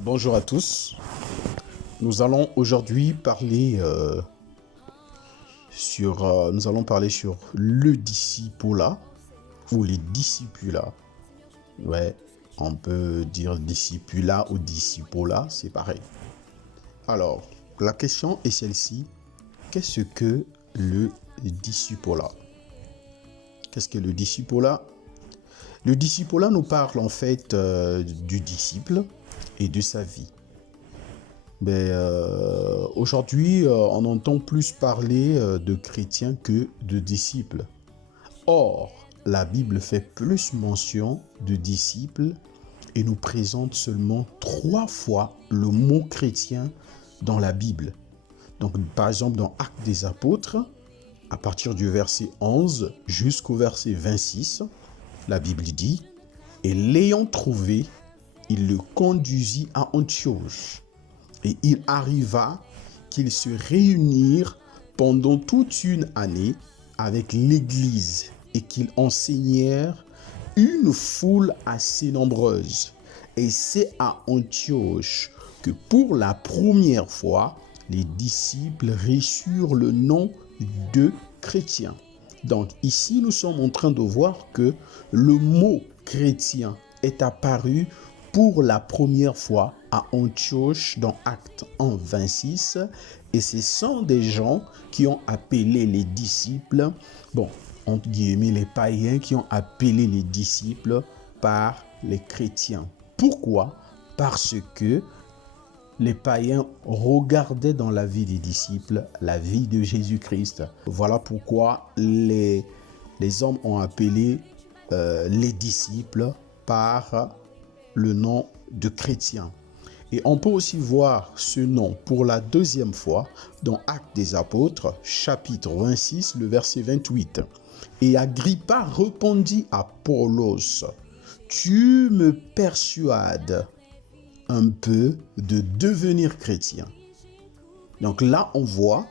Bonjour à tous. Nous allons aujourd'hui parler sur le discipulat ou les discipulats. Ouais, on peut dire discipulat ou discipulat, c'est pareil. Alors, la question est celle-ci. Qu'est-ce que le discipulat? Qu'est-ce que le discipulat? Le discipulat nous parle en fait du disciple et de sa vie. Aujourd'hui, on entend plus parler de chrétiens que de disciples. Or, la Bible fait plus mention de disciples et nous présente seulement 3 fois le mot chrétien dans la Bible. Donc, par exemple, dans Actes des Apôtres, à partir du verset 11 jusqu'au verset 26, la Bible dit « Et l'ayant trouvé, il le conduisit à Antioche. Et il arriva qu'ils se réunirent pendant toute une année avec l'Église et qu'ils enseignèrent une foule assez nombreuse. Et c'est à Antioche que pour la première fois, les disciples reçurent le nom de chrétiens. » Donc ici, nous sommes en train de voir que le mot chrétien est apparu pour la première fois à Antioche dans Actes 1, 26. Et ce sont des gens qui ont appelé les disciples, entre guillemets, les païens qui ont appelé les disciples par les chrétiens. Pourquoi? Parce que les païens regardaient dans la vie des disciples la vie de Jésus-Christ. Voilà pourquoi les hommes ont appelé les disciples par le nom de chrétien. Et on peut aussi voir ce nom pour la deuxième fois dans Actes des Apôtres, chapitre 26, le verset 28. Et Agrippa répondit à Paulos, « Tu me persuades un peu de devenir chrétien. » Donc là, on voit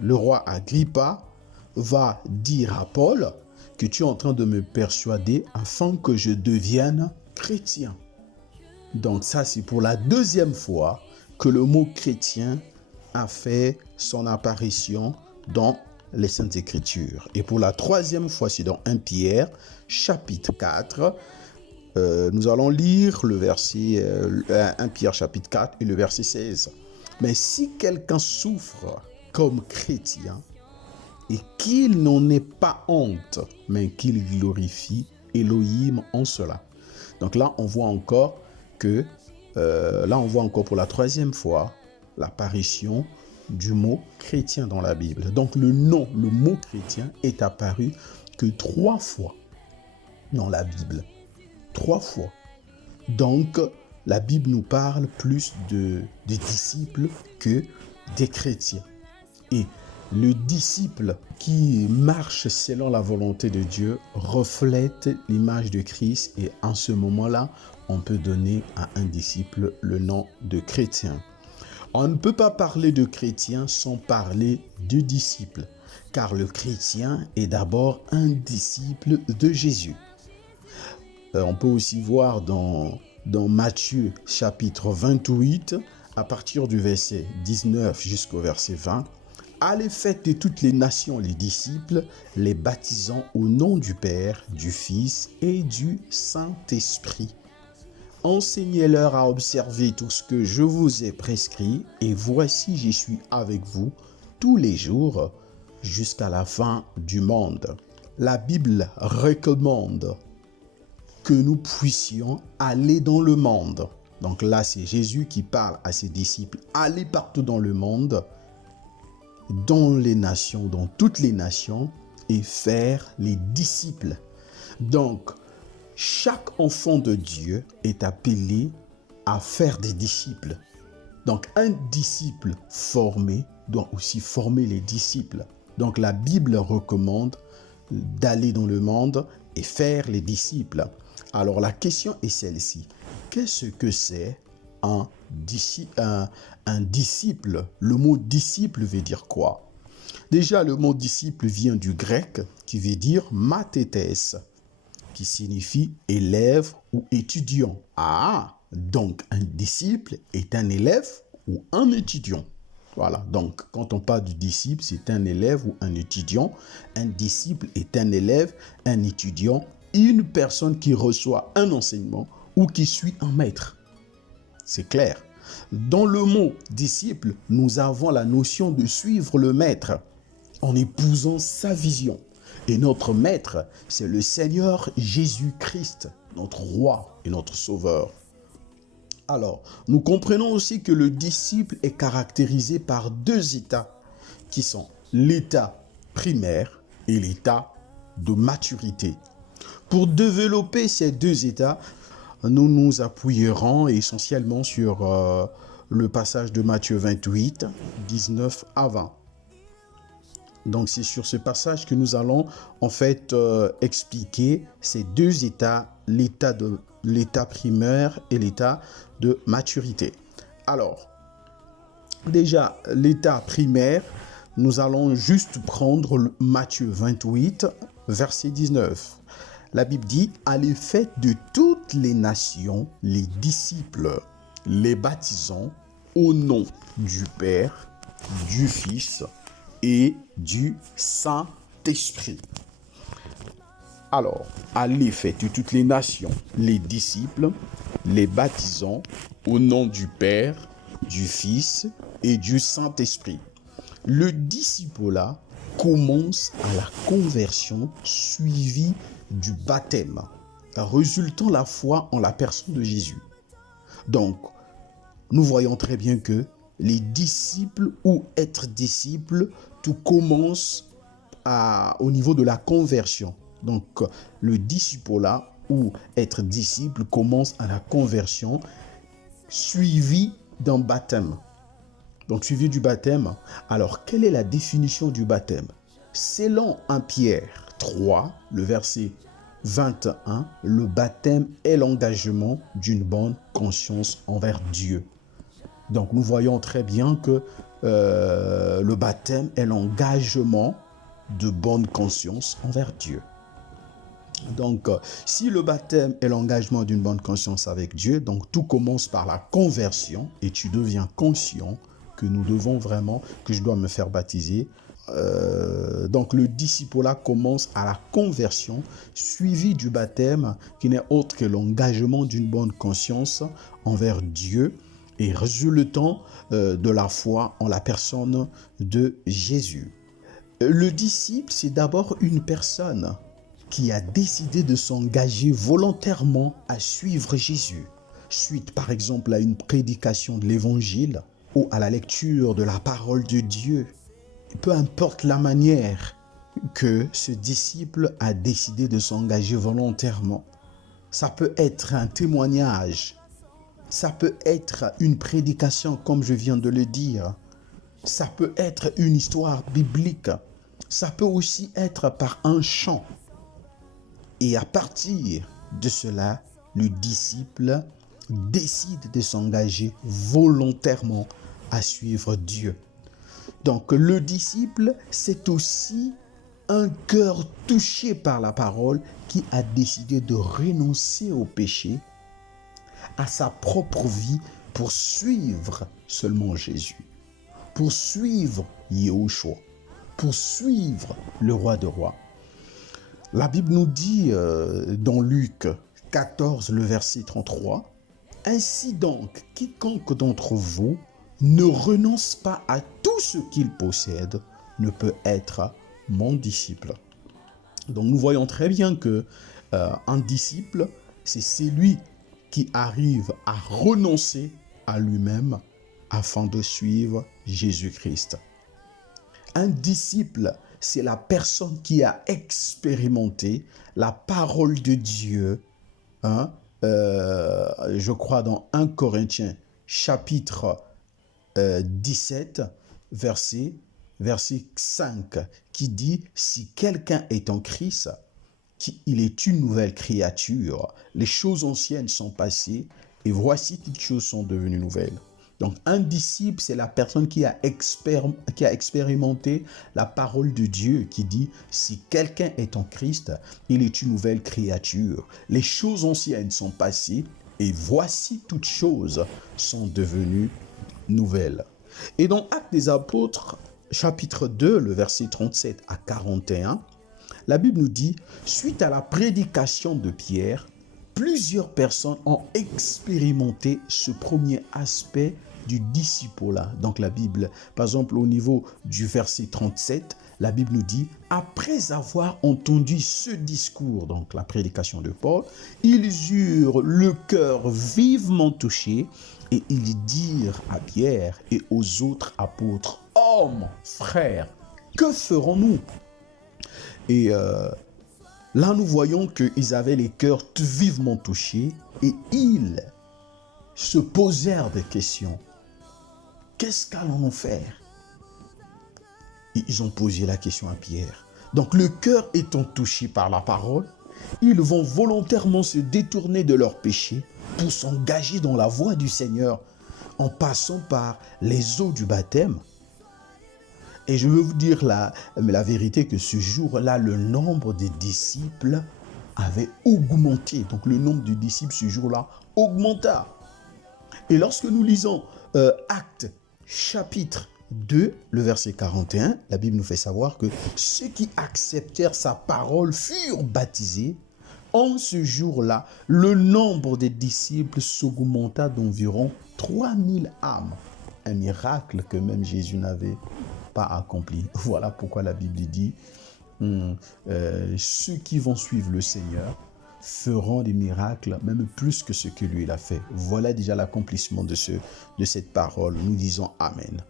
le roi Agrippa va dire à Paul que tu es en train de me persuader afin que je devienne chrétien. Donc ça, c'est pour la deuxième fois que le mot chrétien a fait son apparition dans les Saintes Écritures. Et pour la troisième fois, c'est dans 1 Pierre, chapitre 4. Nous allons lire le verset 1 Pierre, chapitre 4 et le verset 16. « Mais si quelqu'un souffre comme chrétien, et qu'il n'en ait pas honte, mais qu'il glorifie Elohim en cela. » Donc là, on voit encore pour la troisième fois l'apparition du mot chrétien dans la Bible. Donc le mot chrétien est apparu que 3 fois dans la Bible. 3 fois. Donc la Bible nous parle plus des disciples que des chrétiens. Et le disciple qui marche selon la volonté de Dieu reflète l'image de Christ et en ce moment-là, on peut donner à un disciple le nom de chrétien. On ne peut pas parler de chrétien sans parler de disciple, car le chrétien est d'abord un disciple de Jésus. On peut aussi voir dans Matthieu chapitre 28, à partir du verset 19 jusqu'au verset 20, « Allez, faites de toutes les nations les disciples, les baptisant au nom du Père, du Fils et du Saint-Esprit. Enseignez-leur à observer tout ce que je vous ai prescrit, et voici, je suis avec vous tous les jours jusqu'à la fin du monde. » La Bible recommande que nous puissions aller dans le monde. Donc là, c'est Jésus qui parle à ses disciples. Allez partout dans le monde, dans les nations, dans toutes les nations, et faire les disciples. Donc, chaque enfant de Dieu est appelé à faire des disciples. Donc, un disciple formé doit aussi former les disciples. Donc, la Bible recommande d'aller dans le monde et faire les disciples. Alors, la question est celle-ci. Qu'est-ce que c'est un disciple? Le mot disciple veut dire quoi? Déjà, le mot disciple vient du grec qui veut dire mathetes, qui signifie élève ou étudiant. Ah, Donc, un disciple est un élève ou un étudiant. Voilà, donc quand on parle du disciple, c'est un élève ou un étudiant. Un disciple est un élève, un étudiant, une personne qui reçoit un enseignement ou qui suit un maître. C'est clair. Dans le mot disciple, nous avons la notion de suivre le maître en épousant sa vision. Et notre maître, c'est le Seigneur Jésus-Christ, notre roi et notre sauveur. Alors, nous comprenons aussi que le disciple est caractérisé par deux états qui sont l'état primaire et l'état de maturité. Pour développer ces deux états, nous nous appuierons essentiellement sur le passage de Matthieu 28, 19 à 20. Donc, c'est sur ce passage que nous allons en fait expliquer ces deux états, l'état primaire et l'état de maturité. Alors, déjà, l'état primaire, nous allons juste prendre Matthieu 28, verset 19. La Bible dit, « Allez, faites de toutes les nations les disciples, les baptisant au nom du Père, du Fils et du Saint-Esprit. » Alors, allez, faites de toutes les nations les disciples, les baptisant au nom du Père, du Fils et du Saint-Esprit. Le disciple-là commence à la conversion suivie du baptême, résultant la foi en la personne de Jésus. Donc, nous voyons très bien que les disciples ou être disciple, tout commence au niveau de la conversion. Donc, le disciple-là ou être disciple commence à la conversion suivi d'un baptême. Donc, suivi du baptême. Alors, quelle est la définition du baptême? Selon 1 Pierre 3, le verset 21, le baptême est l'engagement d'une bonne conscience envers Dieu. Donc, nous voyons très bien que le baptême est l'engagement de bonne conscience envers Dieu. Donc, si le baptême est l'engagement d'une bonne conscience avec Dieu, donc tout commence par la conversion et tu deviens conscient que que je dois me faire baptiser. Donc, le disciple-là commence à la conversion suivi du baptême qui n'est autre que l'engagement d'une bonne conscience envers Dieu et résultant de la foi en la personne de Jésus. Le disciple, c'est d'abord une personne qui a décidé de s'engager volontairement à suivre Jésus, suite par exemple à une prédication de l'évangile ou à la lecture de la parole de Dieu. Peu importe la manière que ce disciple a décidé de s'engager volontairement, ça peut être un témoignage, ça peut être une prédication comme je viens de le dire, ça peut être une histoire biblique, ça peut aussi être par un chant. Et à partir de cela, le disciple décide de s'engager volontairement à suivre Dieu. Donc le disciple, c'est aussi un cœur touché par la parole qui a décidé de renoncer au péché, à sa propre vie pour suivre seulement Jésus, pour suivre Yahushua, pour suivre le roi des rois. La Bible nous dit dans Luc 14, le verset 33, « Ainsi donc, quiconque d'entre vous ne renonce pas à tout ce qu'il possède ne peut être mon disciple. » Donc nous voyons très bien que un disciple, c'est celui qui arrive à renoncer à lui-même afin de suivre Jésus-Christ. Un disciple, c'est la personne qui a expérimenté la parole de Dieu. Je crois dans 1 Corinthiens chapitre 17, verset 5, qui dit « Si quelqu'un est en Christ, il est une nouvelle créature. Les choses anciennes sont passées et voici toutes choses sont devenues nouvelles. » Donc, un disciple, c'est la personne qui a expérimenté la parole de Dieu qui dit « Si quelqu'un est en Christ, il est une nouvelle créature. Les choses anciennes sont passées Et voici toutes choses sont devenues nouvelles. Et dans Actes des Apôtres, chapitre 2, le verset 37 à 41, la Bible nous dit, suite à la prédication de Pierre, plusieurs personnes ont expérimenté ce premier aspect du discipulat. Donc la Bible, par exemple au niveau du verset 37, la Bible nous dit, après avoir entendu ce discours, donc la prédication de Paul, ils eurent le cœur vivement touché et ils dirent à Pierre et aux autres apôtres, hommes, frères, que ferons-nous? Et là, nous voyons qu'ils avaient les cœurs vivement touchés et ils se posèrent des questions. Qu'est-ce qu'allons-nous faire? Et ils ont posé la question à Pierre. Donc, le cœur étant touché par la parole, ils vont volontairement se détourner de leurs péchés pour s'engager dans la voie du Seigneur en passant par les eaux du baptême. Et je veux vous dire la vérité que ce jour-là, le nombre des disciples avait augmenté. Donc le nombre de disciples ce jour-là augmenta. Et lorsque nous lisons Actes chapitre 2, le verset 41, la Bible nous fait savoir que ceux qui acceptèrent sa parole furent baptisés. En ce jour-là, le nombre des disciples s'augmenta d'environ 3000 âmes. Un miracle que même Jésus n'avait pas accompli. Voilà pourquoi la Bible dit ceux qui vont suivre le Seigneur feront des miracles, même plus que ce que lui il a fait. Voilà déjà l'accomplissement de cette parole. Nous disons Amen.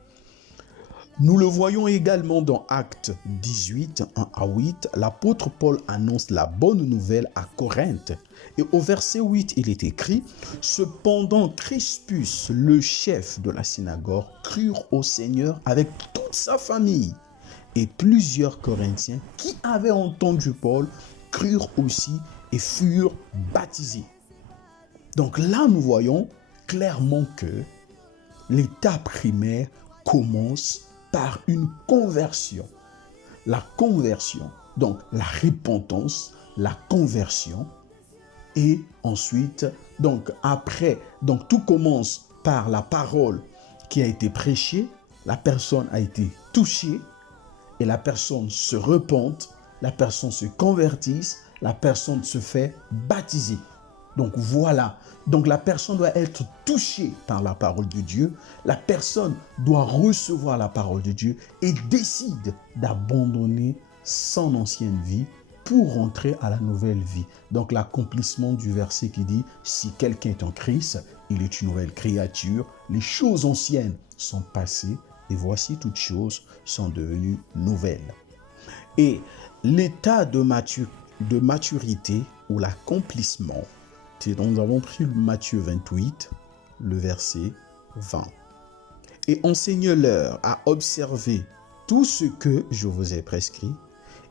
Nous le voyons également dans Actes 18, 1 à 8. L'apôtre Paul annonce la bonne nouvelle à Corinthe. Et au verset 8, il est écrit « Cependant, Crispus, le chef de la synagogue, crurent au Seigneur avec toute sa famille. Et plusieurs Corinthiens qui avaient entendu Paul crurent aussi et furent baptisés. » Donc là, nous voyons clairement que l'étape primaire commence par une conversion. La conversion, donc la repentance, la conversion. Et ensuite, donc après, donc tout commence par la parole qui a été prêchée, la personne a été touchée et la personne se repente, la personne se convertisse, la personne se fait baptiser. Donc voilà, donc la personne doit être touchée par la parole de Dieu, la personne doit recevoir la parole de Dieu et décide d'abandonner son ancienne vie pour rentrer à la nouvelle vie. Donc l'accomplissement du verset qui dit « Si quelqu'un est en Christ, il est une nouvelle créature, les choses anciennes sont passées et voici toutes choses sont devenues nouvelles. » Et l'état de maturité ou l'accomplissement, nous avons pris Matthieu 28, le verset 20. « Et enseigne-leur à observer tout ce que je vous ai prescrit,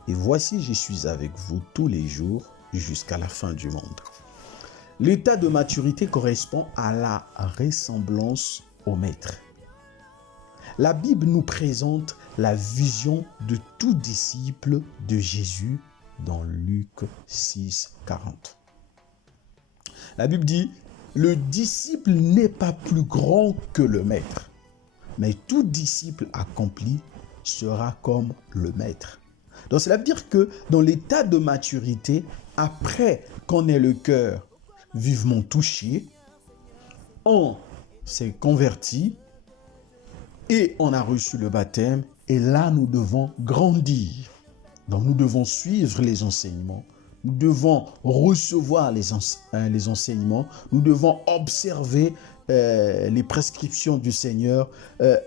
et voici je suis avec vous tous les jours jusqu'à la fin du monde. » L'état de maturité correspond à la ressemblance au Maître. La Bible nous présente la vision de tout disciple de Jésus dans Luc 6, 40. La Bible dit, le disciple n'est pas plus grand que le maître, mais tout disciple accompli sera comme le maître. Donc cela veut dire que dans l'état de maturité, après qu'on ait le cœur vivement touché, on s'est converti et on a reçu le baptême et là nous devons grandir. Donc nous devons suivre les enseignements. Nous devons recevoir les enseignements, nous devons observer les prescriptions du Seigneur,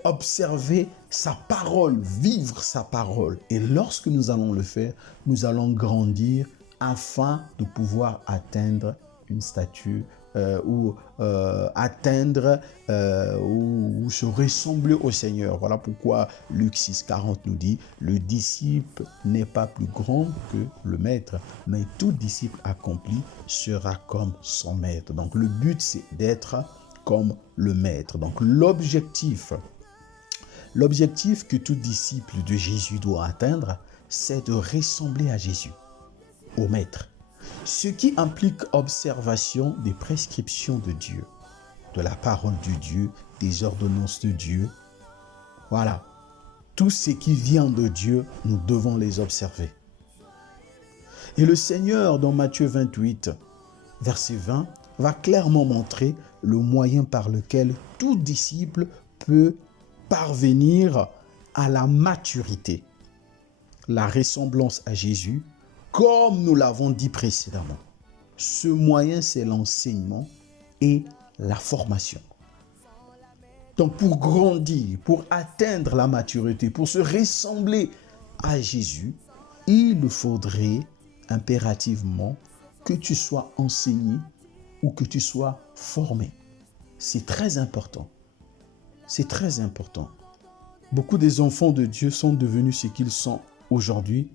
observer sa parole, vivre sa parole. Et lorsque nous allons le faire, nous allons grandir afin de pouvoir atteindre une statue ou atteindre ou se ressembler au Seigneur. Voilà pourquoi Luc 6, 40 nous dit « Le disciple n'est pas plus grand que le maître, mais tout disciple accompli sera comme son maître. » Donc le but, c'est d'être comme le maître. Donc l'objectif que tout disciple de Jésus doit atteindre, c'est de ressembler à Jésus, au maître. Ce qui implique observation des prescriptions de Dieu, de la parole de Dieu, des ordonnances de Dieu. Voilà. Tout ce qui vient de Dieu, nous devons les observer. Et le Seigneur, dans Matthieu 28, verset 20, va clairement montrer le moyen par lequel tout disciple peut parvenir à la maturité, la ressemblance à Jésus, comme nous l'avons dit précédemment. Ce moyen, c'est l'enseignement et la formation. Donc pour grandir, pour atteindre la maturité, pour se ressembler à Jésus, il faudrait impérativement que tu sois enseigné ou que tu sois formé. C'est très important. C'est très important. Beaucoup des enfants de Dieu sont devenus ce qu'ils sont aujourd'hui,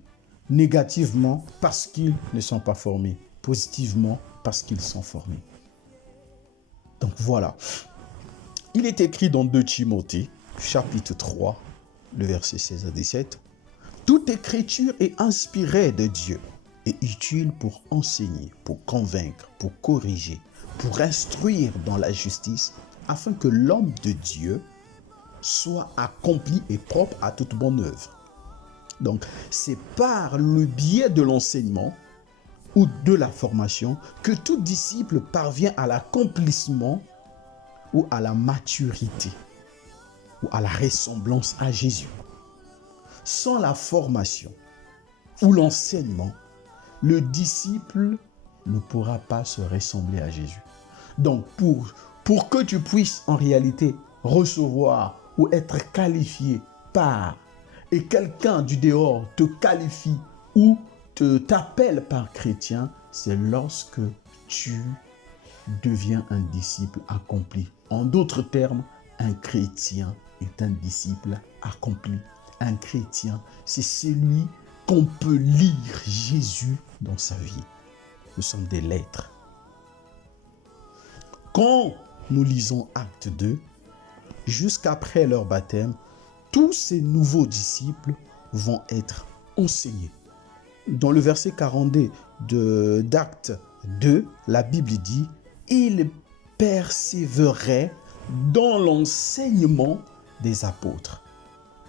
négativement parce qu'ils ne sont pas formés, positivement parce qu'ils sont formés. Donc voilà. Il est écrit dans 2 Timothée, chapitre 3, le verset 16 à 17. Toute écriture est inspirée de Dieu et utile pour enseigner, pour convaincre, pour corriger, pour instruire dans la justice, afin que l'homme de Dieu soit accompli et propre à toute bonne œuvre. Donc, c'est par le biais de l'enseignement ou de la formation que tout disciple parvient à l'accomplissement ou à la maturité ou à la ressemblance à Jésus. Sans la formation ou l'enseignement, le disciple ne pourra pas se ressembler à Jésus. Donc, pour que tu puisses en réalité recevoir ou être qualifié par, et quelqu'un du dehors te qualifie ou t'appelle par chrétien, c'est lorsque tu deviens un disciple accompli. En d'autres termes, un chrétien est un disciple accompli. Un chrétien, c'est celui qu'on peut lire Jésus dans sa vie. Nous sommes des lettres. Quand nous lisons Acte 2, jusqu'après leur baptême, tous ces nouveaux disciples vont être enseignés. Dans le verset 42 d'Acte 2, la Bible dit « Ils persévéraient dans l'enseignement des apôtres ».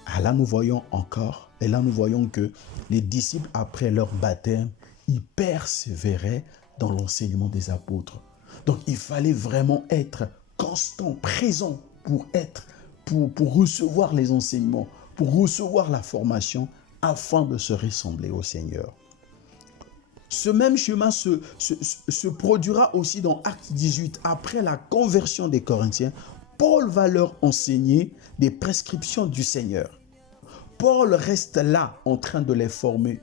Ah, là, nous voyons encore, et là, nous voyons que les disciples, après leur baptême, ils persévéraient dans l'enseignement des apôtres. Donc, il fallait vraiment être constant, présent pour recevoir les enseignements, pour recevoir la formation, afin de se ressembler au Seigneur. Ce même chemin se produira aussi dans Acte 18. Après la conversion des Corinthiens, Paul va leur enseigner des prescriptions du Seigneur. Paul reste là en train de les former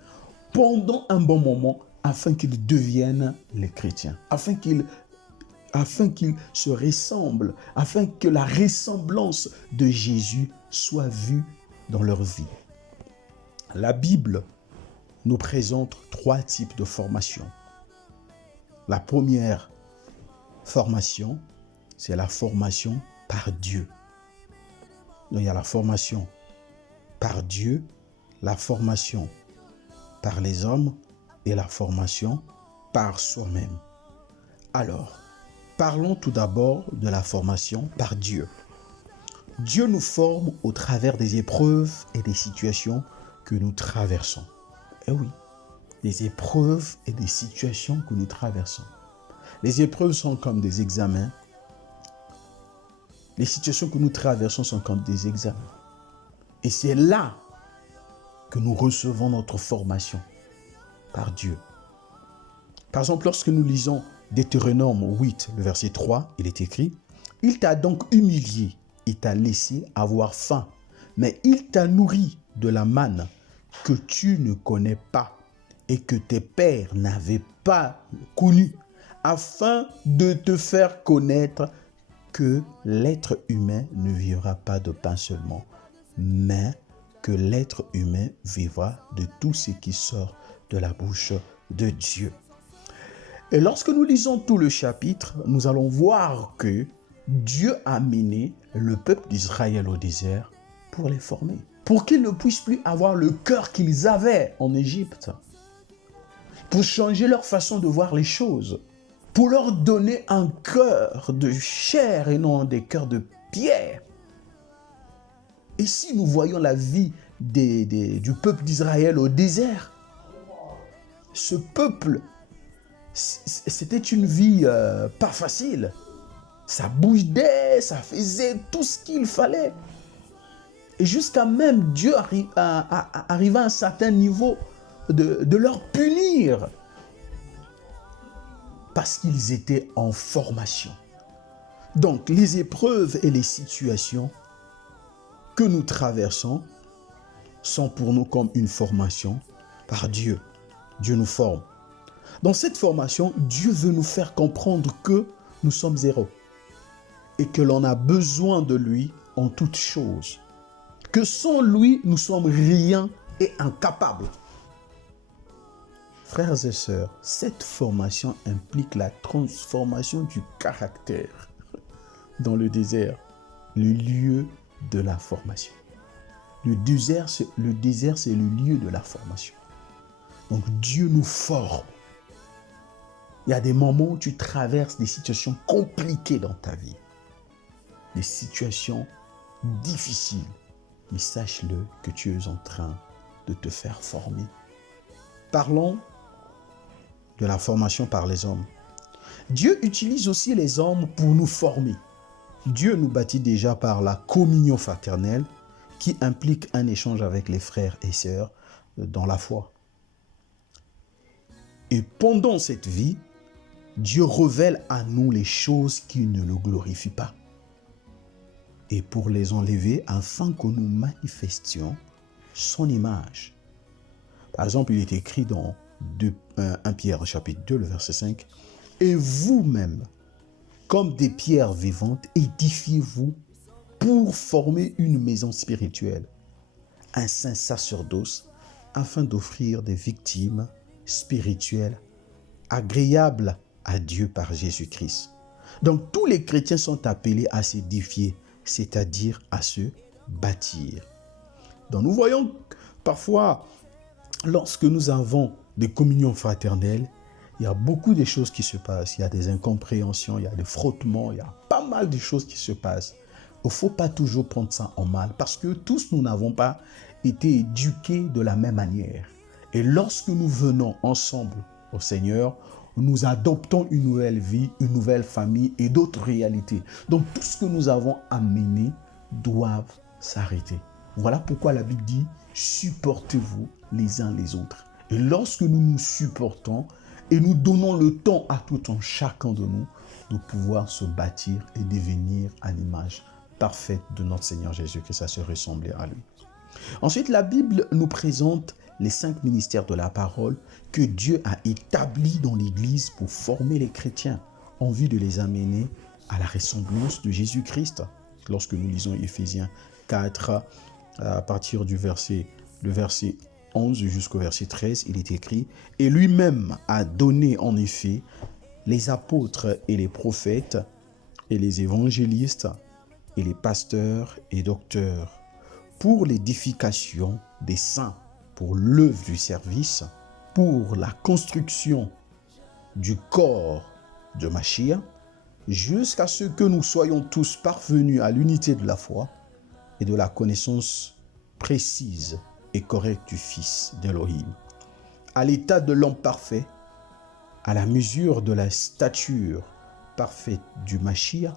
pendant un bon moment afin qu'ils deviennent les chrétiens, afin qu'ils se ressemblent, afin que la ressemblance de Jésus soit vue dans leur vie. La Bible nous présente 3 types de formation. La première formation, c'est la formation par Dieu. Donc, il y a la formation par Dieu, la formation par les hommes et la formation par soi-même. Alors, parlons tout d'abord de la formation par Dieu. Dieu nous forme au travers des épreuves et des situations que nous traversons. Eh oui, des épreuves et des situations que nous traversons. Les épreuves sont comme des examens. Les situations que nous traversons sont comme des examens. Et c'est là que nous recevons notre formation par Dieu. Par exemple, lorsque nous lisons Deutéronome 8, le verset 3, il est écrit « Il t'a donc humilié et t'a laissé avoir faim, mais il t'a nourri de la manne que tu ne connais pas et que tes pères n'avaient pas connue, afin de te faire connaître que l'être humain ne vivra pas de pain seulement, mais que l'être humain vivra de tout ce qui sort de la bouche de Dieu. » Et lorsque nous lisons tout le chapitre, nous allons voir que Dieu a mené le peuple d'Israël au désert pour les former, pour qu'ils ne puissent plus avoir le cœur qu'ils avaient en Égypte. pour changer leur façon de voir les choses, pour leur donner un cœur de chair et non des cœurs de pierre. Et si nous voyons la vie du peuple d'Israël au désert, ce peuple, c'était une vie pas facile. Ça bougeait, ça faisait tout ce qu'il fallait. Et jusqu'à même Dieu arriva à un certain niveau de leur punir. Parce qu'ils étaient en formation. Donc, les épreuves et les situations que nous traversons sont pour nous comme une formation par Dieu. Dieu nous forme. Dans cette formation, Dieu veut nous faire comprendre que nous sommes héros et que l'on a besoin de lui en toutes choses. Que sans lui, nous sommes rien et incapables. Frères et sœurs, cette formation implique la transformation du caractère dans le désert, le lieu de la formation. Le désert, c'est le lieu de la formation. Donc Dieu nous forme. Il y a des moments où tu traverses des situations compliquées dans ta vie, des situations difficiles. Mais sache-le que tu es en train de te faire former. Parlons de la formation par les hommes. Dieu utilise aussi les hommes pour nous former. Dieu nous bâtit déjà par la communion fraternelle qui implique un échange avec les frères et sœurs dans la foi. Et pendant cette vie, Dieu révèle à nous les choses qui ne le glorifient pas. Et pour les enlever afin que nous manifestions son image. Par exemple, il est écrit dans 1 Pierre chapitre 2, le verset 5. « Et vous-même, comme des pierres vivantes, édifiez-vous pour former une maison spirituelle, un saint sacerdoce, afin d'offrir des victimes spirituelles agréables à Dieu par Jésus-Christ. » Donc, tous les chrétiens sont appelés à s'édifier, c'est-à-dire à se bâtir. Donc, nous voyons parfois, lorsque nous avons des communions fraternelles, il y a beaucoup de choses qui se passent. Il y a des incompréhensions, il y a des frottements, il y a pas mal de choses qui se passent. Il ne faut pas toujours prendre ça en mal parce que tous, nous n'avons pas été éduqués de la même manière. Et lorsque nous venons ensemble au Seigneur, nous adoptons une nouvelle vie, une nouvelle famille et d'autres réalités. Donc tout ce que nous avons amené doit s'arrêter. Voilà pourquoi la Bible dit « supportez-vous les uns les autres ». Et lorsque nous nous supportons et nous donnons le temps à tout un chacun de nous de pouvoir se bâtir et devenir à l'image parfaite de notre Seigneur Jésus-Christ, à se ressembler à lui. Ensuite, la Bible nous présente les 5 ministères de la parole que Dieu a établis dans l'Église pour former les chrétiens en vue de les amener à la ressemblance de Jésus-Christ. Lorsque nous lisons Éphésiens 4, à partir du verset 11 jusqu'au verset 13, il est écrit « Et lui-même a donné en effet les apôtres et les prophètes et les évangélistes et les pasteurs et docteurs pour l'édification des saints, pour l'œuvre du service, pour la construction du corps de Machia, jusqu'à ce que nous soyons tous parvenus à l'unité de la foi et de la connaissance précise et correcte du Fils d'Élohim, à l'état de l'homme parfait, à la mesure de la stature parfaite du Machia,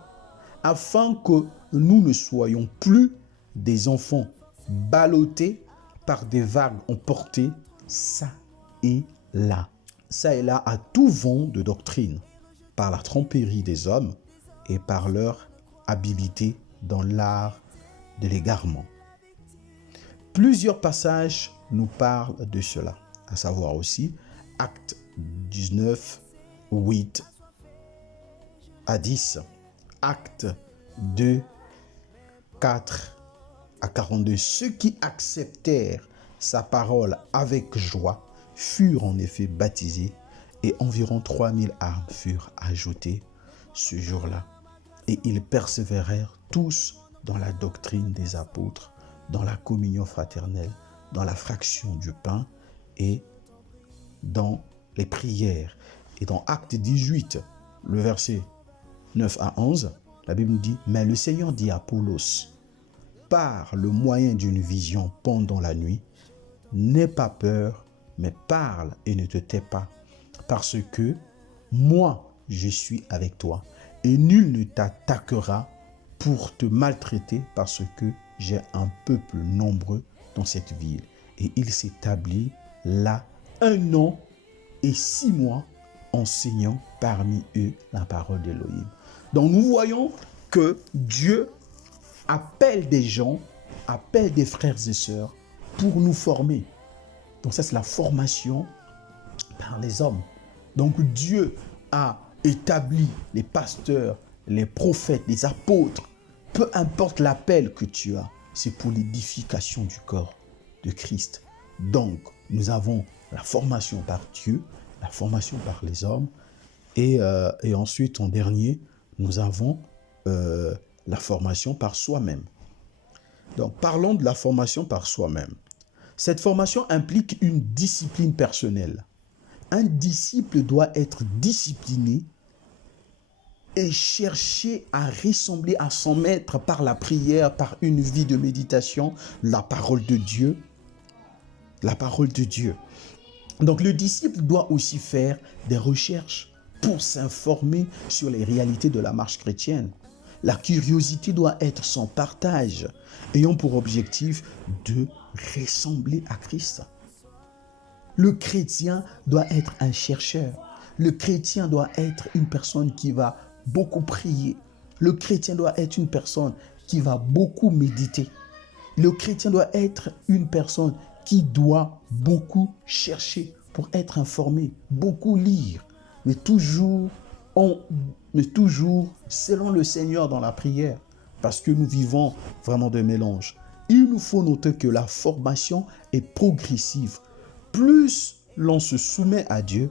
afin que nous ne soyons plus des enfants ballottés par des vagues emportées ça et là à tout vent de doctrine, par la tromperie des hommes et par leur habileté dans l'art de l'égarement. Plusieurs passages nous parlent de cela, à savoir aussi Actes 19, 8 à 10, Actes 2, 4 à 42. Ceux qui acceptèrent sa parole avec joie furent en effet baptisés et environ 3000 âmes furent ajoutées ce jour-là. Et ils persévérèrent tous dans la doctrine des apôtres, dans la communion fraternelle, dans la fraction du pain et dans les prières. Et dans Acte 18, le verset 9 à 11, la Bible nous dit, « Mais le Seigneur dit à Apollos, par le moyen d'une vision pendant la nuit, n'aie pas peur, mais parle et ne te tais pas, parce que moi, je suis avec toi, et nul ne t'attaquera pour te maltraiter, parce que j'ai un peuple nombreux dans cette ville. » Et il s'établit là 1 an et 6 mois, enseignant parmi eux la parole d'Élohim. Donc nous voyons que Dieu appelle des gens, appelle des frères et sœurs pour nous former. Donc ça, c'est la formation par les hommes. Donc Dieu a établi les pasteurs, les prophètes, les apôtres. Peu importe l'appel que tu as, c'est pour l'édification du corps de Christ. Donc, nous avons la formation par Dieu, la formation par les hommes, et ensuite, en dernier, nous avons la formation par soi-même. Donc, parlons de la formation par soi-même. Cette formation implique une discipline personnelle. Un disciple doit être discipliné et chercher à ressembler à son maître par la prière, par une vie de méditation, la parole de Dieu. La parole de Dieu. Donc le disciple doit aussi faire des recherches pour s'informer sur les réalités de la marche chrétienne. La curiosité doit être son partage, ayant pour objectif de ressembler à Christ. Le chrétien doit être un chercheur. Le chrétien doit être une personne qui va beaucoup prier. Le chrétien doit être une personne qui va beaucoup méditer. Le chrétien doit être une personne qui doit beaucoup chercher pour être informé, beaucoup lire, mais toujours selon le Seigneur dans la prière, parce que nous vivons vraiment de mélange. Il nous faut noter que la formation est progressive. Plus l'on se soumet à Dieu,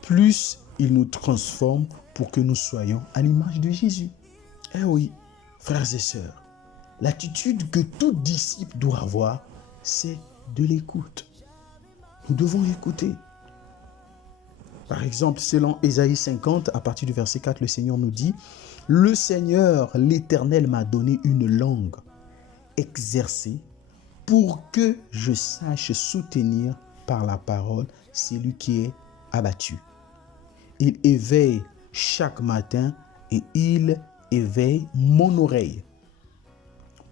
plus il nous transforme pour que nous soyons à l'image de Jésus. Eh oui, frères et sœurs, l'attitude que tout disciple doit avoir, c'est de l'écoute. Nous devons écouter. Par exemple, selon Ésaïe 50, à partir du verset 4, le Seigneur nous dit, « Le Seigneur, l'Éternel, m'a donné une langue exercée pour que je sache soutenir par la parole celui qui est abattu. Il éveille chaque matin et il éveille mon oreille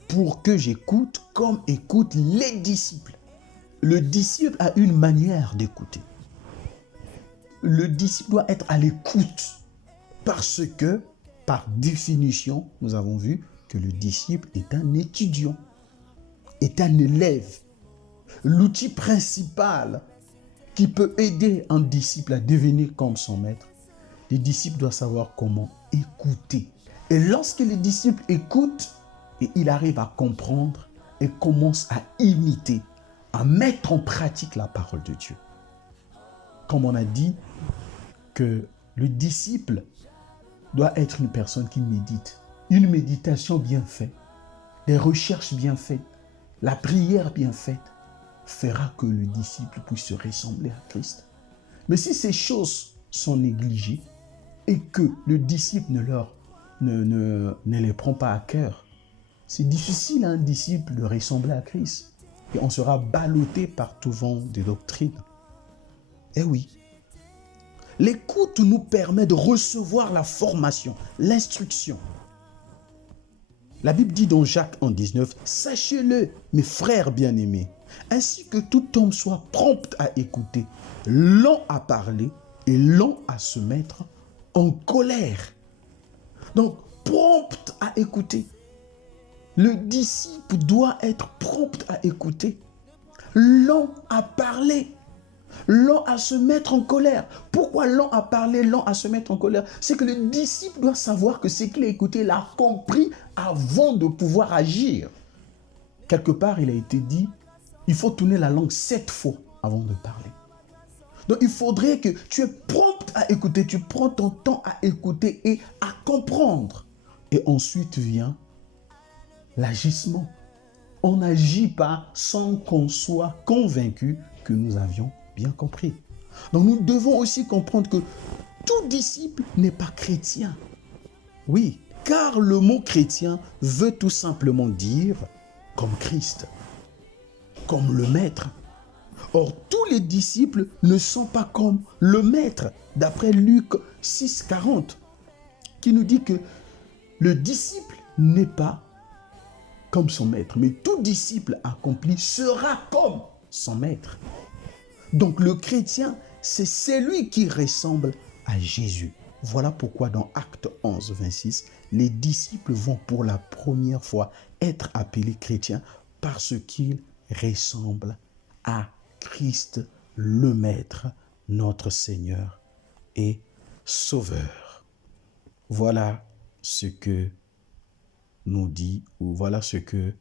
pour que j'écoute comme écoutent les disciples. » Le disciple a une manière d'écouter. Le disciple doit être à l'écoute parce que, par définition, nous avons vu que le disciple est un étudiant, est un élève. L'outil principal qui peut aider un disciple à devenir comme son maître, le disciple doit savoir comment écouter. Et lorsque le disciple écoute, et il arrive à comprendre et commence à imiter, à mettre en pratique la parole de Dieu. Comme on a dit que le disciple doit être une personne qui médite. Une méditation bien faite, des recherches bien faites, la prière bien faite fera que le disciple puisse se ressembler à Christ. Mais si ces choses sont négligées et que le disciple ne les prend pas à cœur, c'est difficile à un disciple de ressembler à Christ. Et on sera ballotté par tout vent de doctrine. Eh oui. L'écoute nous permet de recevoir la formation, l'instruction. La Bible dit dans Jacques 1,19, « Sachez-le, mes frères bien-aimés, ainsi que tout homme soit prompt à écouter, lent à parler et lent à se mettre en colère. » Donc, prompt à écouter. Le disciple doit être prompt à écouter, lent à parler, lent à se mettre en colère. Pourquoi lent à parler, lent à se mettre en colère? C'est que le disciple doit savoir que ce qu'il a écouté, il a compris avant de pouvoir agir. Quelque part, il a été dit, il faut tourner la langue 7 fois avant de parler. Donc, il faudrait que tu es prompt à écouter, tu prends ton temps à écouter et à comprendre. Et ensuite vient l'agissement. On n'agit pas sans qu'on soit convaincu que nous avions bien compris. Donc nous devons aussi comprendre que tout disciple n'est pas chrétien. Oui, car le mot chrétien veut tout simplement dire comme Christ, comme le Maître. Or, tous les disciples ne sont pas comme le Maître, d'après Luc 6, 40, qui nous dit que le disciple n'est pas comme son Maître, mais tout disciple accompli sera comme son Maître. Donc le chrétien, c'est celui qui ressemble à Jésus. Voilà pourquoi dans Acte 11, 26, les disciples vont pour la première fois être appelés chrétiens parce qu'ils ressemblent à Christ le Maître, notre Seigneur et Sauveur. Voilà ce que nous dit, ou voilà ce que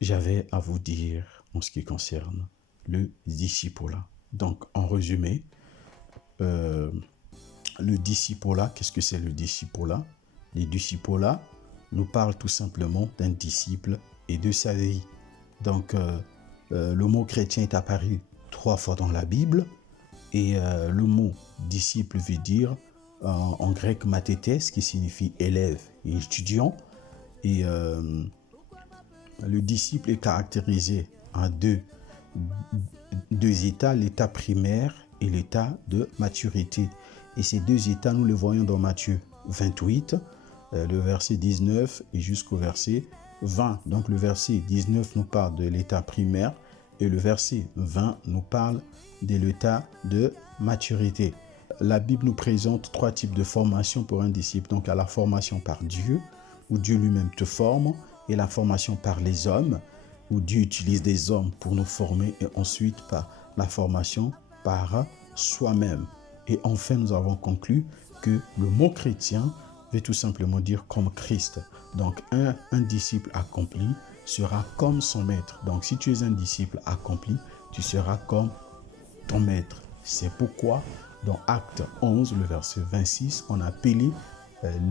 j'avais à vous dire en ce qui concerne le discipulat. Donc, en résumé, le discipulat, qu'est-ce que c'est le discipulat? Les discipulats nous parlent tout simplement d'un disciple et de sa vie. Donc, le mot chrétien est apparu 3 fois dans la Bible et le mot disciple veut dire en grec mathétes, qui signifie élève et étudiant. Et le disciple est caractérisé en deux états, l'état primaire et l'état de maturité. Et ces deux états, nous les voyons dans Matthieu 28, le verset 19 et jusqu'au verset 20. Donc le verset 19 nous parle de l'état primaire et le verset 20 nous parle de l'état de maturité. La Bible nous présente 3 types de formation pour un disciple. Donc à la formation par Dieu, où Dieu lui-même te forme, et la formation par les hommes, où Dieu utilise des hommes pour nous former, et ensuite par la formation par soi-même. Et enfin, nous avons conclu que le mot chrétien veut tout simplement dire comme Christ. Donc un disciple accompli sera comme son maître. Donc si tu es un disciple accompli, tu seras comme ton maître. C'est pourquoi dans Acte 11, le verset 26, on a appelé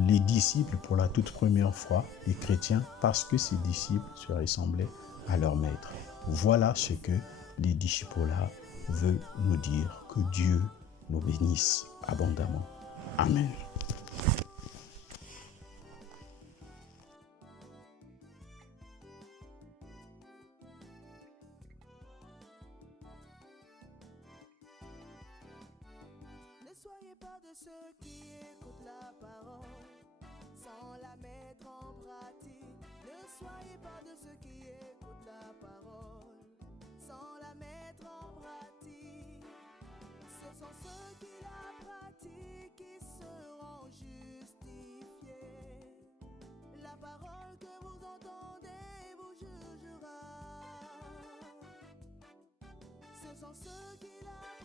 les disciples pour la toute première fois les chrétiens parce que ces disciples se ressemblaient à leur maître. Voilà ce que les discipulats veut nous dire. Que Dieu nous bénisse abondamment. Amen. Ne soyez pas de ceux qui écoutent la parole sans la mettre en pratique. Ne soyez pas de ceux qui écoutent la parole sans la mettre en pratique. Ce sont ceux qui la pratiquent qui seront justifiés. La parole que vous entendez vous jugera. Ce sont ceux qui la